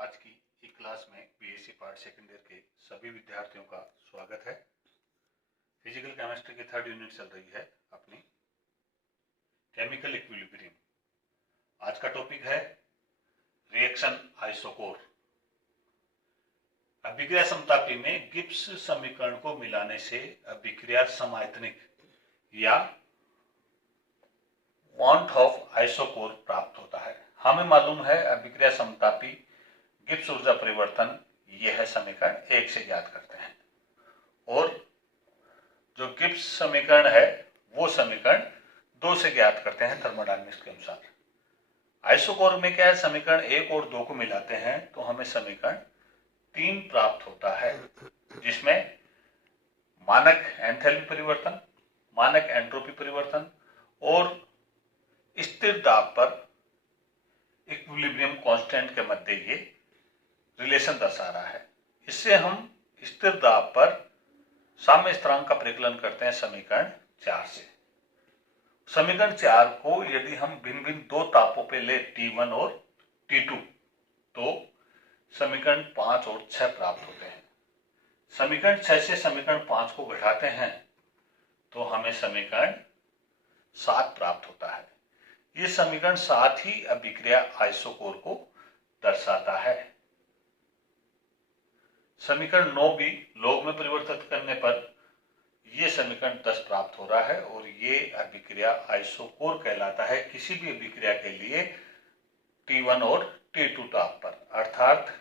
आज की ई क्लास में बीएससी पार्ट सेकेंड ईयर के सभी विद्यार्थियों का स्वागत है। फिजिकल केमिस्ट्री की थर्ड यूनिट चल रही है अपनी केमिकल इक्विलिब्रियम। आज का टॉपिक है रिएक्शन आइसोकोर। अभिक्रिया समतापी में गिब्स समीकरण को मिलाने से अभिक्रिया समायतनिक या बॉन्ड ऑफ आइसोकोर प्राप्त होता है। हमें मालूम है अभिक्रिया समतापी गिब्स ऊर्जा परिवर्तन, यह है समीकरण 1 से ज्ञात करते हैं, और जो गिब्स समीकरण है वो समीकरण 2 से ज्ञात करते हैं थर्मोडायनामिक्स के अनुसार। आइसोकोर में क्या है, समीकरण 1 और 2 को मिलाते हैं तो हमें समीकरण 3 प्राप्त होता है, जिसमें मानक एंथैल्पी परिवर्तन, मानक एंट्रोपी परिवर्तन और स्थिर दाब पर इक्विलिब्रियम कांस्टेंट के मध्य ये रिलेशन दर्शा रहा है। इससे हम स्थिर दाब पर साम्य स्थिरांक का परिकलन करते हैं समीकरण 4 से। समीकरण 4 को यदि हम भिन्न भिन्न दो तापों पे ले T1 और T2 तो समीकरण 5 और 6 प्राप्त होते हैं। समीकरण 6 से समीकरण 5 को घटाते हैं तो हमें समीकरण 7 प्राप्त होता है। ये समीकरण 7 ही अभिक्रिया आइसोकोर को दर्शाता है। समीकरण 9 भी लॉग में परिवर्तित करने पर यह समीकरण 10 प्राप्त हो रहा है और ये अभिक्रिया आइसोकोर कहलाता है किसी भी अभिक्रिया के लिए T1 और T2 ताप पर, अर्थात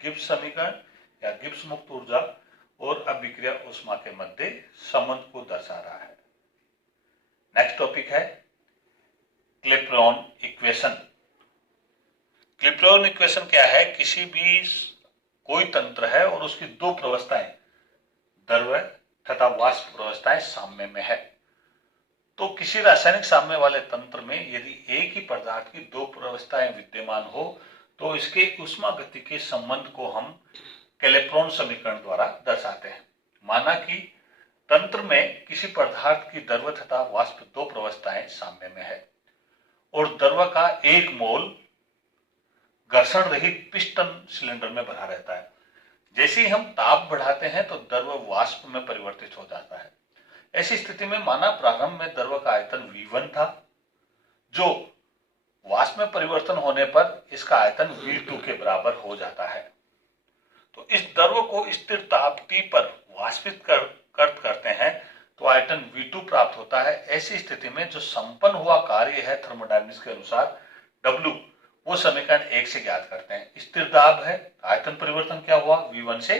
गिब्स समीकरण या गिब्स मुक्त ऊर्जा और अभिक्रिया ऊष्मा के मध्य संबंध को दर्शा रहा है। नेक्स्ट टॉपिक है क्लेपेरॉन इक्वेशन। क्लेपेरॉन इक्वेशन क्या है, किसी भी कोई तंत्र है और उसकी दो प्रवस्थाएं द्रव तथा वाष्प प्रवस्थाएं साम्य में है, तो किसी रासायनिक साम्य वाले तंत्र में यदि एक ही पदार्थ की दो प्रवस्थाएं विद्यमान हो तो इसके ऊष्मा गति के संबंध को हम क्लेपेरॉन समीकरण द्वारा दर्शाते हैं। माना कि तंत्र में किसी पदार्थ की द्रव तथा वाष्प दो प्रवस्थाएं साम्य में है और द्रव का 1 मोल घर्षण रहित पिस्टन सिलेंडर में भरा रहता है। जैसे ही हम ताप बढ़ाते हैं तो द्रव वाष्प में परिवर्तित हो जाता है। ऐसी स्थिति में माना प्रारंभ में द्रव का आयतन V1 था, जो वाष्प में परिवर्तन होने पर इसका आयतन V2 के बराबर हो जाता है। तो इस द्रव को स्थिर ताप T पर वाष्पित करते हैं तो आयतन V2 प्राप्त होता है। ऐसी स्थिति में जो संपन्न हुआ कार्य है थर्मोडायनामिक्स के अनुसार W, वो समीकरण 1 से ज्ञात करते हैं। स्थिर दाब है, आयतन परिवर्तन क्या हुआ V1 से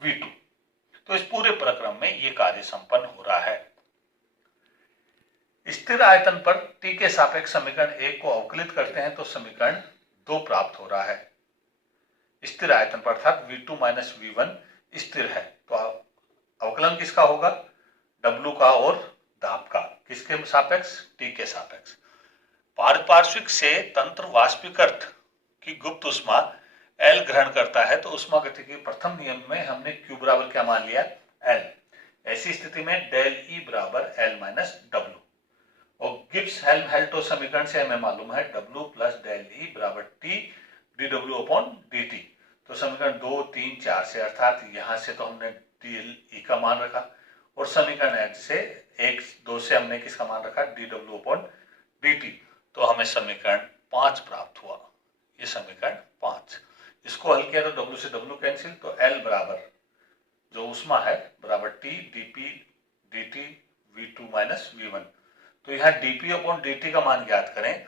V2, तो इस पूरे प्रक्रम में ये कार्य संपन्न हो रहा है। स्थिर आयतन पर T के सापेक्ष समीकरण 1 को अवकलित करते हैं तो समीकरण 2 प्राप्त हो रहा है। स्थिर आयतन पर अर्थात V2 माइनस V1 स्थिर है, तो अवकलन किसका होगा, W का और दाब का, किसके सापेक्ष, T के सापेक्ष। पारपार्श्विक से तंत्र वाष्पीकृत की गुप्त ऊष्मा L ग्रहण करता है तो ऊष्मा गति के प्रथम नियम में हमने Q बराबर क्या मान लिया, L। ऐसी स्थिति में डेल E बराबर L माइनस W, और गिब्स हेल्महोल्ट्ज़ समीकरण से हमें मालूम है W प्लस डेल E बराबर T dW अपॉन dt। तो समीकरण 2, 3, 4 से, अर्थात यहां से तो हमने डेल E का मान रखा और समीकरण 1 से 1, 2 से हमने किसका मान रखा, dW अपॉन dt, तो हमें समीकरण 5 प्राप्त हुआ। ये समीकरण 5, इसको हल किया तो W से W कैंसिल, तो L बराबर जो ऊष्मा है बराबर T dP dt V2 minus V1। तो यहाँ dP अपॉन dt का मान ज्ञात करें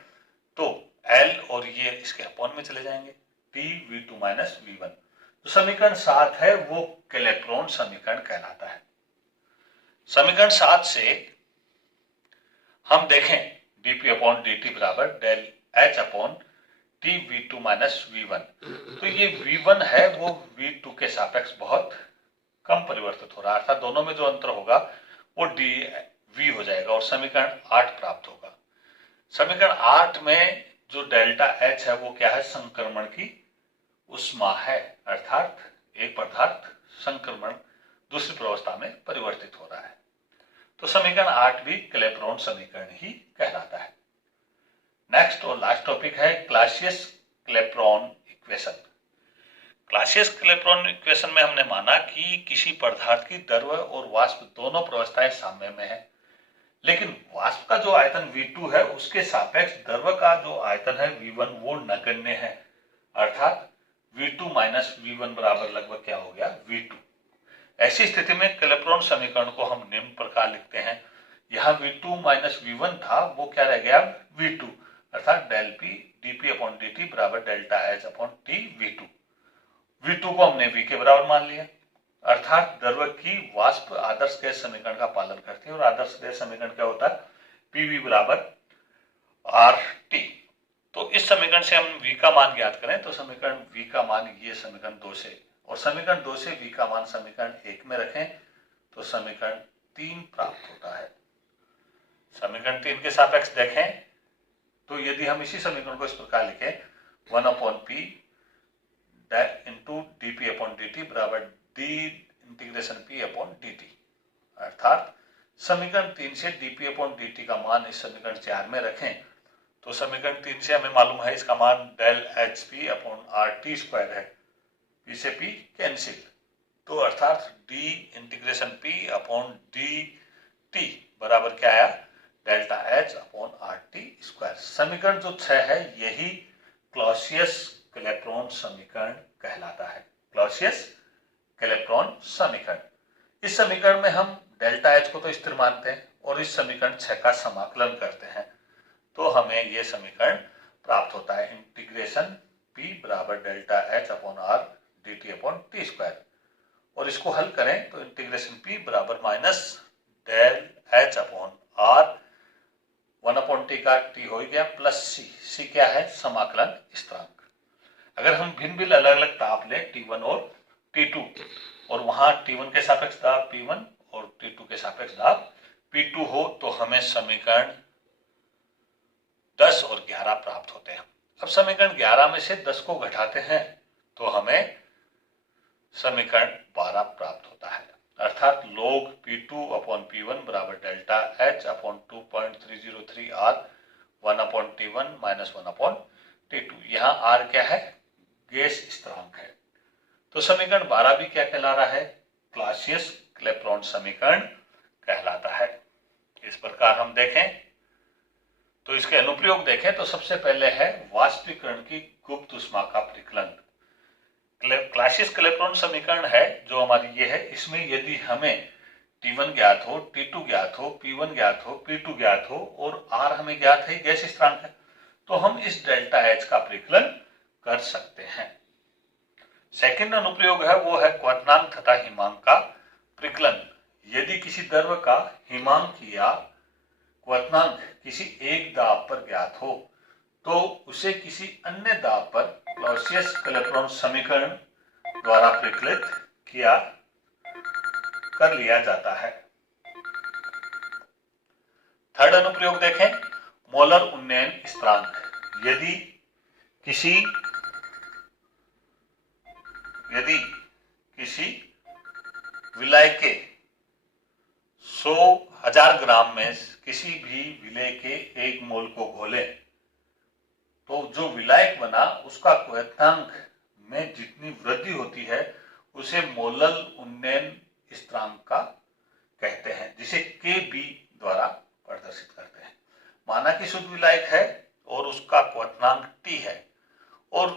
तो L और ये इसके अपॉन में चले जाएंगे, T V2 माइनस V1। तो समीकरण 7 है वो क्लेपेरॉन समीकरण कहलाता है। समीकरण 7 से हम देखें dP अपॉन dt बराबर del H upon T V2 minus V1, तो ये V1 है वो V2 के सापेक्ष बहुत कम परिवर्तित हो रहा है, अर्थात दोनों में जो अंतर होगा वो dV हो जाएगा और समीकरण 8 प्राप्त होगा। समीकरण 8 में जो डेल्टा H है वो क्या है, संक्रमण की ऊष्मा है, अर्थात एक पदार्थ संक्रमण दूसरी प्रवस्था में परिवर्तित हो रहा है। तो समीकरण 8 भी क्लेपेरॉन समीकरण ही कहलाता है। नेक्स्ट और लास्ट टॉपिक है Clausius Clapeyron equation. Clausius Clapeyron equation में हमने माना कि किसी पदार्थ की द्रव और वाष्प दोनों प्रवस्थाएं साम्य में है, लेकिन वाष्प का जो आयतन V2 है उसके सापेक्ष द्रव का जो आयतन है V1 वो नगण्य है, अर्थात V2 माइनस V1 बराबर लगभग क्या हो गया, V2। ऐसी स्थिति में क्लैपेरॉन समीकरण को हम निम्न प्रकार लिखते हैं, यहाँ V2 माइनस V1 था वो क्या रह गया, V2, अर्थात del P dP upon dt बराबर delta H upon T V2। V2 को हमने V के बराबर मान लिया, अर्थात द्रव की वाष्प आदर्श गैस समीकरण का पालन करती है, और आदर्श गैस समीकरण क्या होता है, PV बराबर RT। तो इस समीकरण से हम V का मान ज्ञात करें तो समीकरण V का मान ये समीकरण 2 से, और समीकरण 2 से V का मान समीकरण 1 में रखें तो समीकरण 3 प्राप्त होता है। समीकरण 3 के सापेक्ष देखें तो यदि हम इसी समीकरण को इस प्रकार लिखें 1 upon P into dP upon dt बराबर d integration P upon dt, अर्थात समीकरण 3 से dP अपॉन dt का मान इस समीकरण 4 में रखें तो समीकरण 3 से हमें मालूम है इसका मान del HP upon RT square है, P से P कैंसिल, तो अर्थात d integration P upon dt बराबर क्या आया, delta H upon RT square. समीकरण जो 6 है यही क्लॉसियस क्लैपेरॉन समीकरण कहलाता है, क्लॉसियस क्लैपेरॉन समीकरण। इस समीकरण में हम डेल्टा H को तो स्थिर मानते हैं और इस समीकरण 6 का समाकलन करते हैं तो हमें यह समीकरण प्राप्त होता है, इंटीग्रेशन P बराबर delta H upon R dt upon T square, और इसको हल करें तो इंटीग्रेशन P बराबर minus del H upon R 1 upon T का T हो गया प्लस C क्या है, समाकलन स्थिरांक। अगर हम भिन्न भिन्न अलग अलग ताप लें T1 और T2 और वहां T1 के सापेक्ष दाब P1 और T2 के सापेक्ष दाब P2 हो तो हमें समीकरण 10 और 11 प्राप्त होते हैं। अब समीकरण 11 में से 10 को घटाते हैं तो हमें समीकरण 12 प्राप्त होता है, अर्थात log P2 अपॉन P1 बराबर delta H upon 2.303 R 1 upon T1 minus 1 upon T2। यहाँ R क्या है, गैस स्थिरांक है। तो समीकरण 12 भी क्या कहला रहा है, क्लॉसियस क्लैपेरॉन समीकरण कहलाता है। इस प्रकार हम देखें तो इसके अनुप्रयोग देखें तो सबसे पहले है वाष्पीकरण की गुप्त ऊष्मा का परिकलन। क्लॉसियस क्लैपेरॉन समीकरण है जो हमारी ये है, इसमें यदि हमें T1 ज्ञात हो, T2 ज्ञात हो, P1 ज्ञात हो, P2 ज्ञात हो और R हमें ज्ञात है, गैस स्थिरांक है, तो हम इस डेल्टा H का परिकलन कर सकते हैं। सेकंड अनुप्रयोग है वो है क्वथनांक तथा हिमांक का परिकलन। यदि किसी द्रव का हिमांक या क्वथनांक किसी एक दाब पर ज्ञात हो तो उसे किसी अन्य दाब पर क्लॉसियस क्लैपेरॉन समीकरण द्वारा परिकलित कर लिया जाता है। थर्ड अनुप्रयोग देखें, मोलर उन्नयन स्थिरांक। यदि किसी विलय के 100,000 ग्राम में किसी भी विलय के 1 मोल को घोलें तो जो विलायक बना उसका क्वथनांक में जितनी वृद्धि होती है उसे मोलर उन्नयन स्थिरांक का कहते हैं, जिसे Kb द्वारा प्रदर्शित करते हैं। माना कि शुद्ध विलायक है और उसका क्वथनांक T है और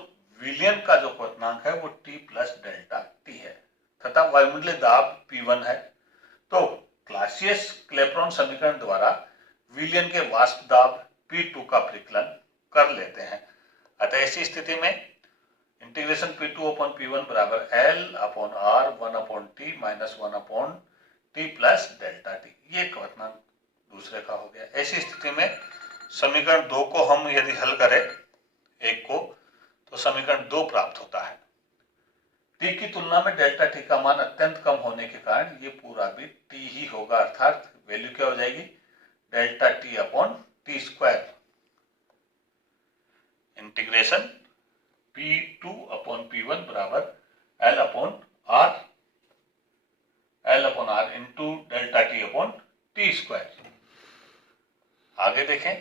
विलयन का जो क्वथनांक है वो T प्लस डेल्टा T है तथा वायुमंडलीय दाब P1 है, तो क्लॉसियस क्लैपेरॉन समीकरण द्वारा विलयन के वाष्प दाब P2 का परिकलन कर लेते हैं। अतः ऐसी स्थिति में इंटीग्रेशन P2 अपॉन P1 बराबर L upon R 1 upon T minus 1 upon T plus delta T, ये क्वथनांक दूसरे का हो गया। ऐसी स्थिति में समीकरण 2 को हम यदि हल करें एक को तो समीकरण 2 प्राप्त होता है। T की तुलना में डेल्टा T का मान अत्यंत कम होने के कारण ये पूरा भी T ही होगा, अर्थात वैल्यू क्या हो जाएगी, delta T upon T square integration P2 upon P1 बराबर L upon R into delta T upon T square. आगे देखें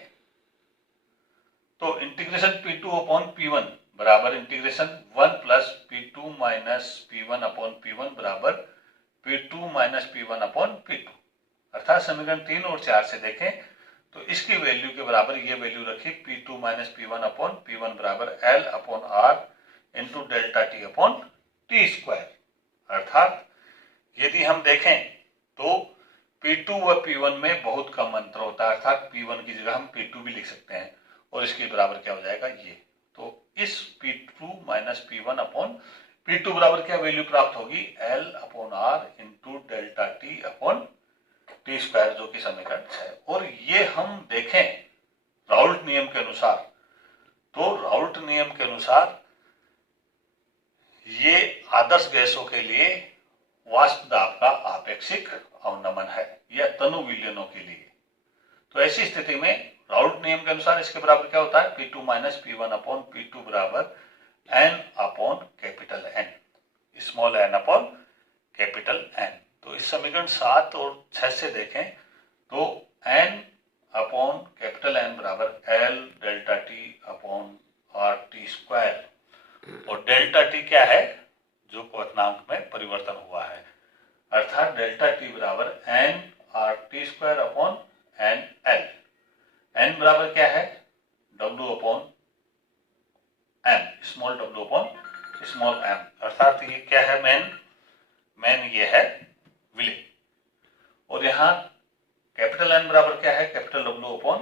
तो इंटीग्रेशन P2 अपॉन P1 बराबर integration 1 plus P2 minus P1 upon P1 बराबर P2 minus P1 upon P2। अर्थात समीकरण 3 और 4 से देखें तो इसकी वैल्यू के बराबर ये वैल्यू रखी P2 minus P1 upon P1 बराबर L upon R into delta T upon T square. अर्थात यदि हम देखें तो P2 व P1 में बहुत कम अंतर होता है, अर्थात P1 की जगह हम P2 भी लिख सकते हैं और इसके बराबर क्या हो जाएगा ये। तो इस P2 minus P1 upon P2 बराबर क्या वैल्यू प्राप्त होगी L upon R into delta T upon T square, जो कि समीकरण 6। और ये हम देखें राउल्ट नियम के अनुसार, तो राउल्ट नियम के अनुसार ये आदर्श गैसों के लिए वाष्प दाब का आपेक्षिक अवनमन है या तनु विलयनों के लिए। तो ऐसी स्थिति में राउल्ट नियम के अनुसार इसके बराबर क्या होता है P2 minus P1 upon P2 बराबर N upon capital N, small n upon capital N। तो इस समीकरण 7 और 6 से देखें तो N अपॉन कैपिटल N बराबर L delta T upon R T square, और डेल्टा टी क्या है जो क्वथनांक में परिवर्तन हुआ है, अर्थात डेल्टा टी बराबर N R T square upon N L। N बराबर क्या है W upon M, small w upon small m, अर्थात ये क्या है मैन ये है विलय। और यहाँ कैपिटल N बराबर क्या है capital W upon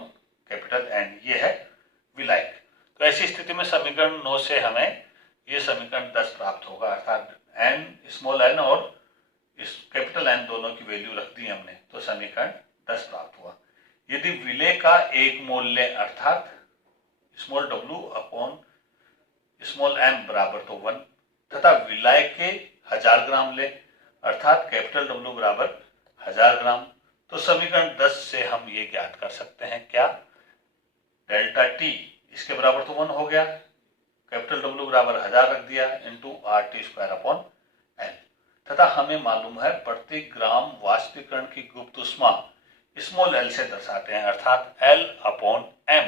capital N, ये है विलायक। तो ऐसी स्थिति में समीकरण 9 से हमें ये समीकरण 10 प्राप्त होगा, अर्थात n स्मॉल n और इस कैपिटल N दोनों की वैल्यू रख दी हमने, तो समीकरण 10 प्राप्त हुआ। यदि विलय का एक मोल ले अर्थात small w upon small m बराबर तो 1 तथा विलय के 1000 ग्राम ले अर्थात कैपिटल W बराबर 1000 ग्राम, तो समीकरण 10 से हम ये ज्ञात कर सकते हैं क्या डेल्टा टी इसके बराबर तो 1 हो गया, कैपिटल W बराबर 1000 रख दिया into R T square upon L, तथा हमें मालूम है प्रति ग्राम वाष्पीकरण की गुप्त ऊष्मा स्मॉल l से दर्शाते हैं, अर्थात L अपॉन M।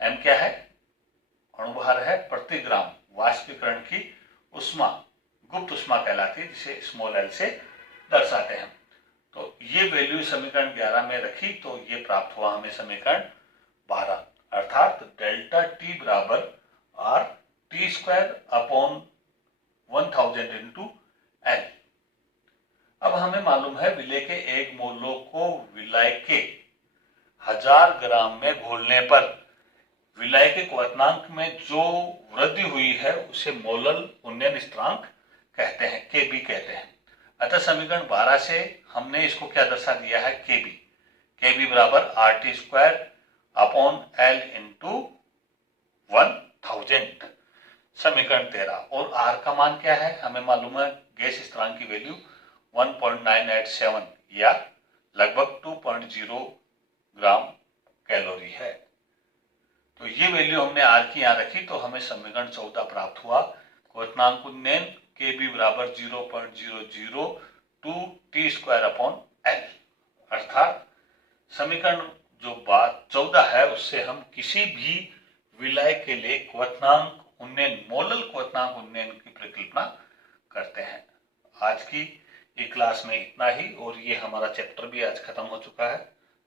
M क्या है अणुभार है, प्रति ग्राम वाष्पीकरण की ऊष्मा गुप्त ऊष्मा कहलाती है, जिसे स्मॉल l से दर्शाते हैं। तो ये वैल्यू समीकरण 11 में रखी तो ये प्राप्त हुआ हमें समीकरण 12, अर्थात डेल्टा टी बराबर R T square upon 1000 into L. अब हमें मालूम है विलय के एक मोल को विलय के 1000 ग्राम में घोलने पर विलय के क्वथनांक में जो वृद्धि हुई है उसे मोलल उन्नयन स्थिरांक कहते हैं, केबी कहते हैं। अतः समीकरण 12 से हमने इसको क्या दर्शा दिया है केबी, केबी बराबर R T square upon L into 1000। समीकरण 13 और आर का मान क्या है हमें मालूम है गैस स्थिरांक की वैल्यू 1987 या लगभग 2.0 ग्राम कैलोरी है। तो ये वैल्यू हमने आर की यहाँ रखी तो हमें समीकरण 14 प्राप्त हुआ, क्वथनांक उन्नयन के बी बराबर 0.002 टी स्क्वायर अपॉन एल, अर्थात समीकरण जो बात 14 है उससे हम किसी भी विलय के लिए क्वथनांक उन्नयन मोलल क्वथनांक उन्नयन की परिकल्पना करते हैं। आज की ये क्लास में इतना ही और ये हमारा चैप्टर भी आज खत्म हो चुका है।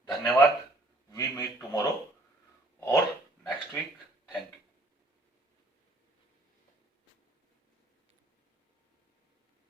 धन्यवाद। वी मीट टुमारो और next week